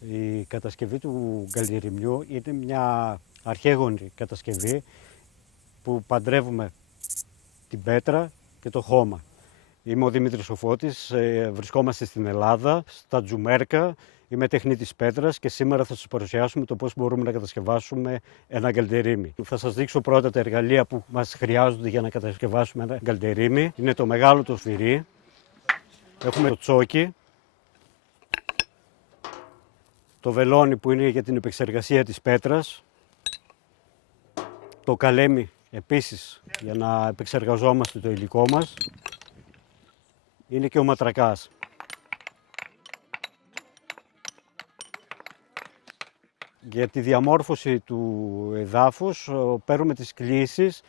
Η κατασκευή του γκαλιριμιού είναι μια αρχαίγονη κατασκευή που παντρεύουμε την πέτρα και το χώμα. Είμαι ο Δημήτρης ο Φώτης, βρισκόμαστε στην Ελλάδα, στα Τζουμέρκα. Είμαι τεχνίτης πέτρας και σήμερα θα σας παρουσιάσουμε το πώς μπορούμε να κατασκευάσουμε ένα γκαλιρίμι. Θα σας δείξω πρώτα τα εργαλεία που μας χρειάζονται για να κατασκευάσουμε ένα γκαλιρίμι. Είναι το μεγάλο το σφυρί, έχουμε το τσόκι, το βελόνι που είναι για την επεξεργασία της πέτρας, το καλέμι επίσης για να επεξεργαζόμαστε το υλικό μας, είναι και ο ματρακάς. Για τη διαμόρφωση του εδάφους παίρνουμε τις κλίσεις,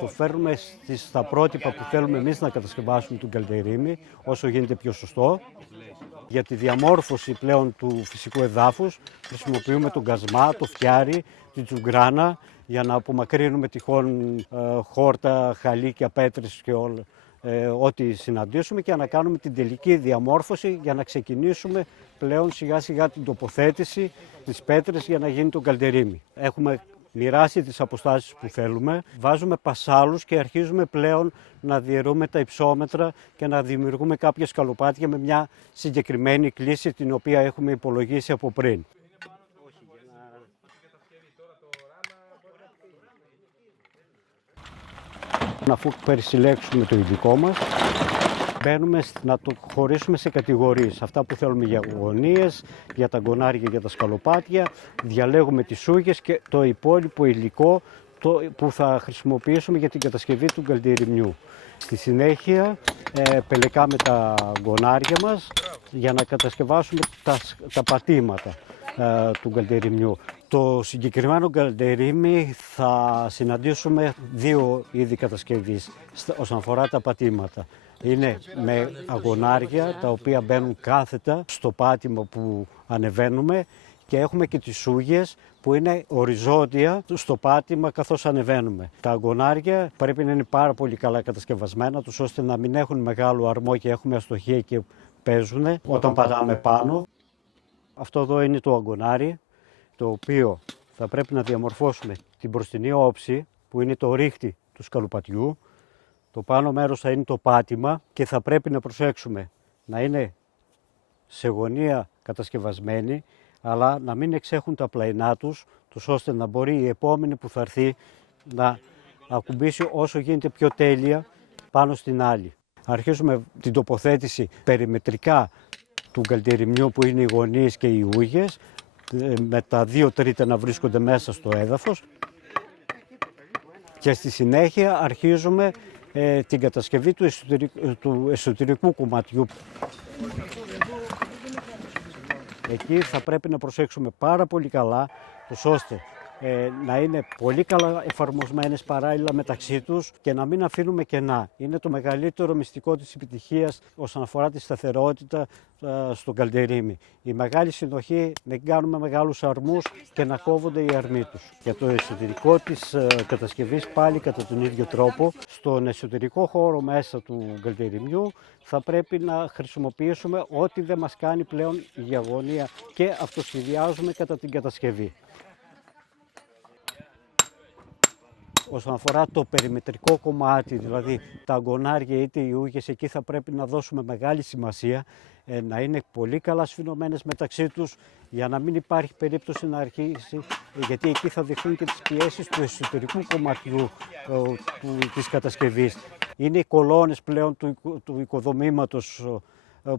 το φέρνουμε στα πρότυπα που θέλουμε εμείς να κατασκευάσουμε τον γκαλιρίμι, όσο γίνεται πιο σωστό. Για τη διαμόρφωση πλέον του φυσικού εδάφους χρησιμοποιούμε τον κασμά, το φτιάρι, την τσουγκράνα για να απομακρύνουμε τυχόν χόρτα, χαλίκια, πέτρες και όλα. Ό,τι συναντήσουμε και να κάνουμε την τελική διαμόρφωση για να ξεκινήσουμε πλέον σιγά σιγά την τοποθέτηση της πέτρες για να γίνει το γκαλιρίμι. Έχουμε μοιράσει τις αποστάσεις που θέλουμε, βάζουμε πασάλους και αρχίζουμε πλέον να διαιρούμε τα υψόμετρα και να δημιουργούμε κάποια σκαλοπάτια με μια συγκεκριμένη κλίση την οποία έχουμε υπολογίσει από πριν. Αφού περισυλλέξουμε το υλικό μας, μπαίνουμε να το χωρίσουμε σε κατηγορίες. Αυτά που θέλουμε για γωνίες, για τα γκονάρια, για τα σκαλοπάτια. Διαλέγουμε τις σούγες και το υπόλοιπο υλικό που θα χρησιμοποιήσουμε για την κατασκευή του γκαλιριμιού. Στη συνέχεια πελεκάμε τα γκονάρια μας για να κατασκευάσουμε τα πατήματα του γκαλιριμιού. Το συγκεκριμένο γκαλιρίμι θα συναντήσουμε δύο είδη κατασκευής όσον αφορά τα πατήματα. Είναι με αγωνάρια τα οποία μπαίνουν κάθετα στο πάτημα που ανεβαίνουμε και έχουμε και τις σούγες που είναι οριζόντια στο πάτημα καθώς ανεβαίνουμε. Τα αγωνάρια πρέπει να είναι πάρα πολύ καλά κατασκευασμένα τους ώστε να μην έχουν μεγάλο αρμό και έχουμε αστοχία και παίζουν όταν πατάμε πάνω. Αυτό εδώ είναι το αγωνάρι, το οποίο θα πρέπει να διαμορφώσουμε την μπροστινή όψη που είναι το ρίχτη του σκαλοπατιού. Το πάνω μέρος θα είναι το πάτημα και θα πρέπει να προσέξουμε να είναι σε γωνία κατασκευασμένη, αλλά να μην εξέχουν τα πλαϊνά τους, ώστε να μπορεί η επόμενη που θα έρθει να ακουμπήσει όσο γίνεται πιο τέλεια πάνω στην άλλη. Αρχίζουμε την τοποθέτηση περιμετρικά του γκαλιριμιού που είναι οι γωνίες και οι ούγες, με τα 2/3 να βρίσκονται μέσα στο έδαφος και στη συνέχεια αρχίζουμε την κατασκευή του εσωτερικού κομματιού. Εκεί θα πρέπει να προσέξουμε πάρα πολύ καλά, ώστε να είναι πολύ καλά εφαρμοσμένες παράλληλα μεταξύ τους και να μην αφήνουμε κενά. Είναι το μεγαλύτερο μυστικό της επιτυχίας όσον αφορά τη σταθερότητα στο γκαλιρίμι. Η μεγάλη συνοχή, να κάνουμε μεγάλους αρμούς και να κόβονται οι αρμοί τους. Για το εσωτερικό της κατασκευής πάλι κατά τον ίδιο τρόπο, στον εσωτερικό χώρο μέσα του γκαλιριμιού θα πρέπει να χρησιμοποιήσουμε ό,τι δεν μας κάνει πλέον η αγωνία και αυτοσχεδιάζουμε κατά την κατασκευή. Όσον αφορά το περιμετρικό κομμάτι, δηλαδή τα αγκονάρια είτε οι ούγες, εκεί θα πρέπει να δώσουμε μεγάλη σημασία, να είναι πολύ καλά σφινωμένες μεταξύ τους για να μην υπάρχει περίπτωση να αρχίσει, γιατί εκεί θα δεχθούν και τις πιέσεις του εσωτερικού κομματιού της κατασκευής. Είναι οι κολόνες πλέον του οικοδομήματος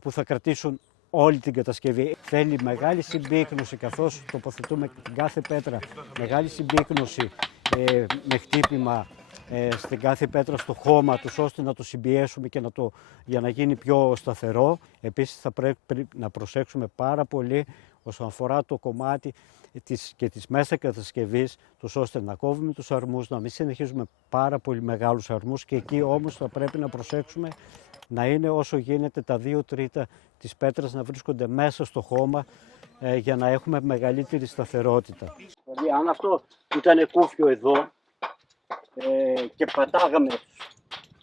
που θα κρατήσουν όλη την κατασκευή. Θέλει μεγάλη συμπίκνωση καθώς τοποθετούμε την κάθε πέτρα, μεγάλη συμπίκνωση με χτύπημα στην κάθε πέτρα στο χώμα τους, ώστε να το συμπιέσουμε και για να γίνει πιο σταθερό. Επίσης θα πρέπει να προσέξουμε πάρα πολύ όσον αφορά το κομμάτι της μέσα κατασκευής, ώστε να κόβουμε τους αρμούς, να μην συνεχίζουμε πάρα πολύ μεγάλους αρμούς και εκεί όμως θα πρέπει να προσέξουμε να είναι όσο γίνεται τα 2/3 της πέτρας να βρίσκονται μέσα στο χώμα για να έχουμε μεγαλύτερη σταθερότητα. Δηλαδή αν αυτό ήταν κούφιο εδώ και πατάγαμε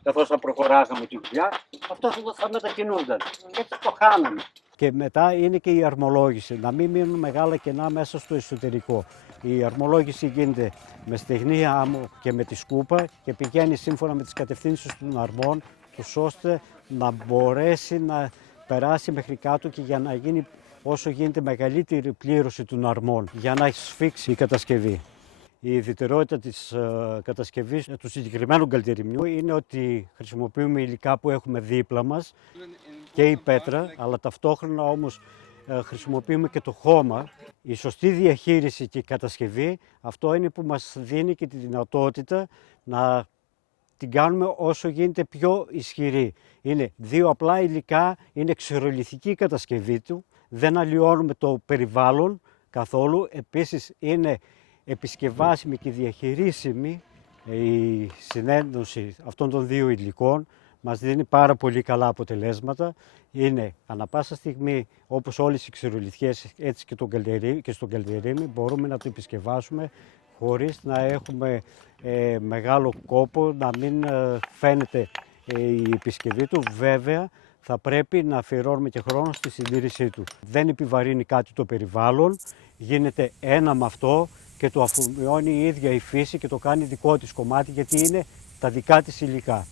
καθώς θα προχωράγαμε τη δουλειά, αυτό θα μετακινούνταν. Έτσι το χάναμε. Και μετά είναι και η αρμολόγηση, να μην μείνουν μεγάλα κενά μέσα στο εσωτερικό. Η αρμολόγηση γίνεται με στεγνή άμμο και με τη σκούπα και πηγαίνει σύμφωνα με τις κατευθύνσεις των αρμών, ώστε να μπορέσει να περάσει μέχρι κάτω και για να γίνει όσο γίνεται μεγαλύτερη πλήρωση των αρμών, για να σφίξει η κατασκευή. Η ιδιαιτερότητα της κατασκευής του συγκεκριμένου καλτεριμιού είναι ότι χρησιμοποιούμε υλικά που έχουμε δίπλα μας και η πέτρα, αλλά ταυτόχρονα όμως χρησιμοποιούμε και το χώμα. Η σωστή διαχείριση και η κατασκευή, αυτό είναι που μας δίνει και τη δυνατότητα να την κάνουμε όσο γίνεται πιο ισχυρή. Είναι δύο απλά υλικά, είναι ξερολιθική η κατασκευή του, δεν αλλοιώνουμε το περιβάλλον καθόλου. Επίσης είναι επισκευάσιμη και διαχειρίσιμη η συνένωση αυτών των δύο υλικών. Μας δίνει πάρα πολύ καλά αποτελέσματα. Είναι ανά πάσα στιγμή, όπως όλες οι ξερολιθιές, έτσι και στο καλτερίμι, μπορούμε να το επισκευάσουμε χωρίς να έχουμε μεγάλο κόπο, να μην φαίνεται η επισκευή του. Βέβαια, θα πρέπει να αφιερώνουμε και χρόνο στη συντήρησή του. Δεν επιβαρύνει κάτι το περιβάλλον, γίνεται ένα με αυτό και το αφομοιώνει η ίδια η φύση και το κάνει δικό της κομμάτι, γιατί είναι τα δικά της υλικά.